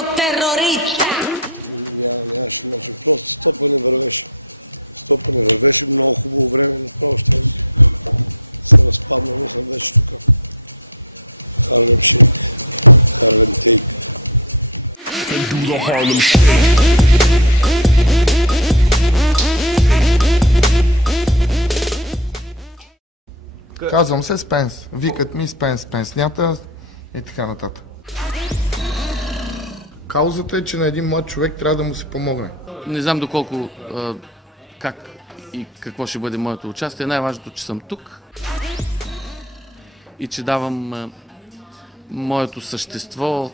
los terroristas. And do the Harlem Shake. Казвам се Спенс. Викат ми Спенс, Спенснята и така нататък. Каузата е, че на един млад човек трябва да му се помогне. Не знам доколко, как и какво ще бъде моето участие. Най-важното, че съм тук и че давам моето същество,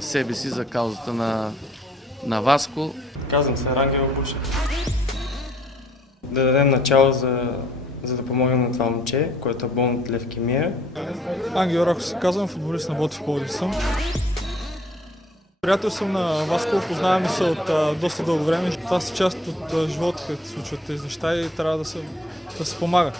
себе си за каузата на Васко. Казвам се Рангел Бушев. Да дадем начало за да помогнем на това момче, което е болно от левкемия. Ангел Рахов се казвам, футболист на Ботев Пловдив съм. Приятел съм на Васко, познаваме се от доста дълго време. Това са част от живота, където се случват тези неща и трябва да се помага.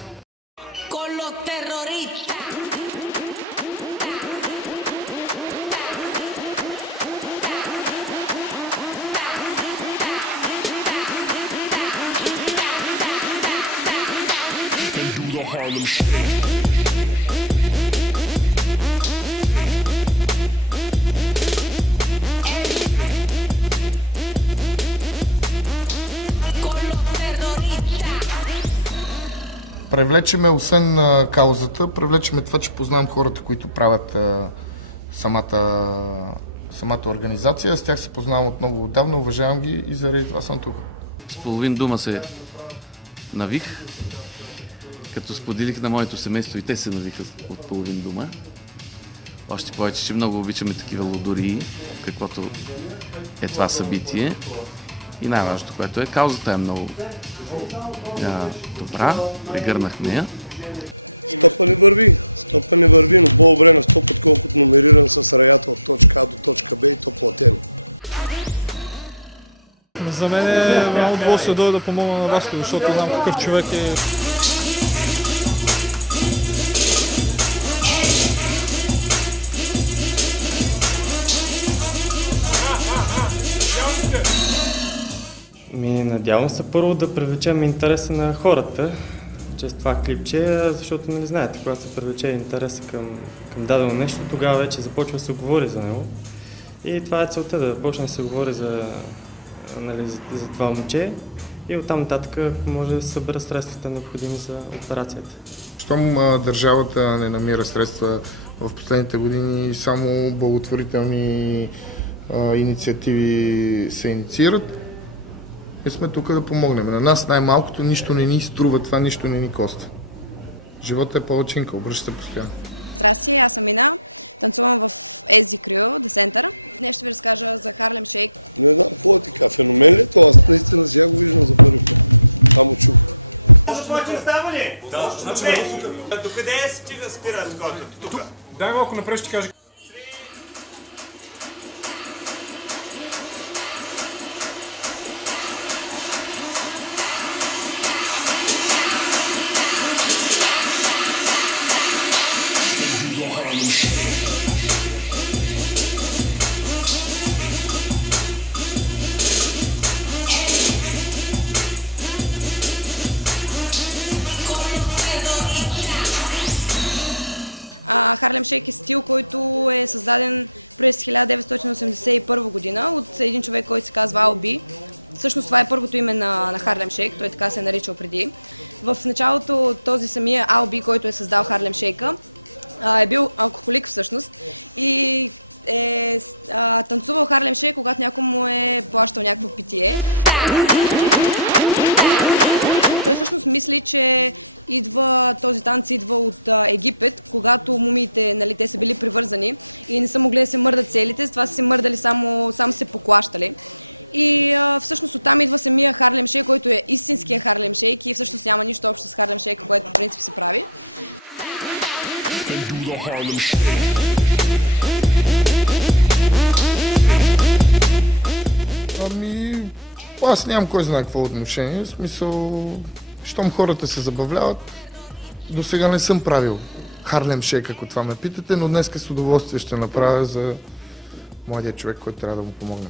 The Harlem Shake. Привлечеме, освен каузата, привлечеме това, че познавам хората, които правят самата организация. С тях се познавам от много отдавна, уважавам ги и заради това съм тук. С половин дума се навих. Като споделих на моето семейство и те се навиха от половин дума. Още повече, че много обичаме такива лудории, каквото е това събитие. И най-важното, което е, каузата е много добра, прегърнахме я. За мен е много удоволствие да дойда да помогна на Васко, защото знам какъв човек е. Надявам се първо да привлечем интереса на хората чрез това клипче, защото нали знаете, когато се привлече интереса към дадено нещо, тогава вече започва да се говори за него. И това е целта, да почне да се говори за това момче и оттам нататък може да се съберат средствата необходими за операцията. Щом държавата не намира средства в последните години, само благотворителни инициативи се инициират, и сме тук да помогнем. На нас най-малкото нищо не ни струва, това нищо не ни коства. Животът е палачинка, обръща се постоянно. Може става ли? Да. Докъде стига спира такова? Тук. Дай малко напред, ще кажа. And do the Harlem Shake. Ами, аз нямам кой знае какво отношение, в смисъл, щом хората се забавляват, до сега не съм правил Харлем Шейк, ако това ме питате, но днес с удоволствие ще направя младият човек, който трябва да му помогне.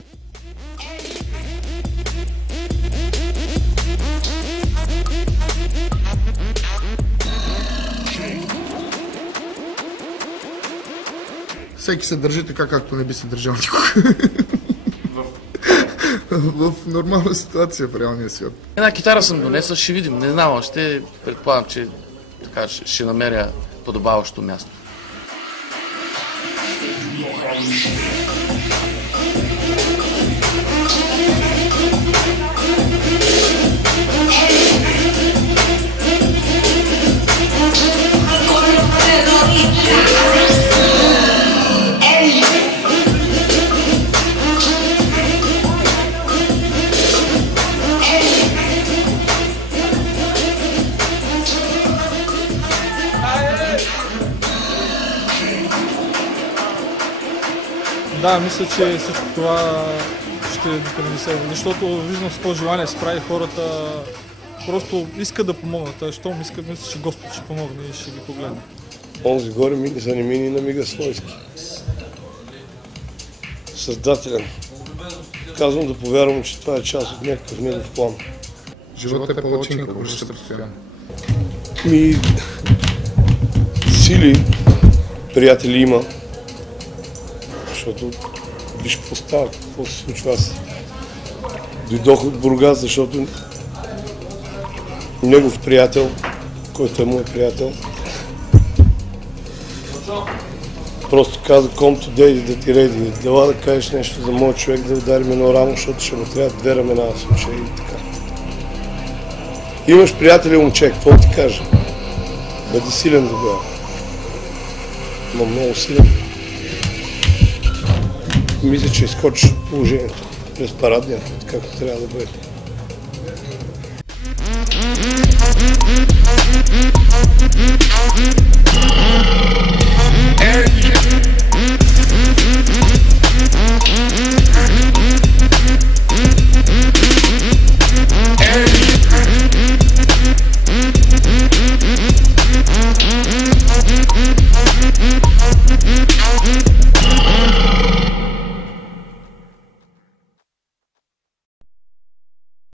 Всеки се държи така, както не би се държал никога. В нормална ситуация в реалния свят. Една китара съм донесъл, ще видим, не знам още, предполагам, че така, ще намеря подобаващо място. Да, мисля, че всичко това ще допринесе, защото виждам с какво желание се прави хората, просто искат да помогнат, щом искат, мисля, че Господ ще помогне и ще ги погледне. Онзи горе за не мини на Мига Свойски. Създателен. Казвам да повярвам, че това е част от някакъв негов план. Животът е палачинка, връща постоянно. Сили приятели има, защото виж какво става, какво се случва. Аз дойдох от Бургас, защото негов приятел, който е мой приятел, просто каза come today да ти реди, дела да кажеш нещо за моят човек, да ударим едно рамо, защото ще му трябва две рамена в случая и така. Имаш приятели, момче, какво ти кажа? Бъди силен тогава. Но много силен. Мисля, че изкочиш от положението през парадния, както трябва да бъде.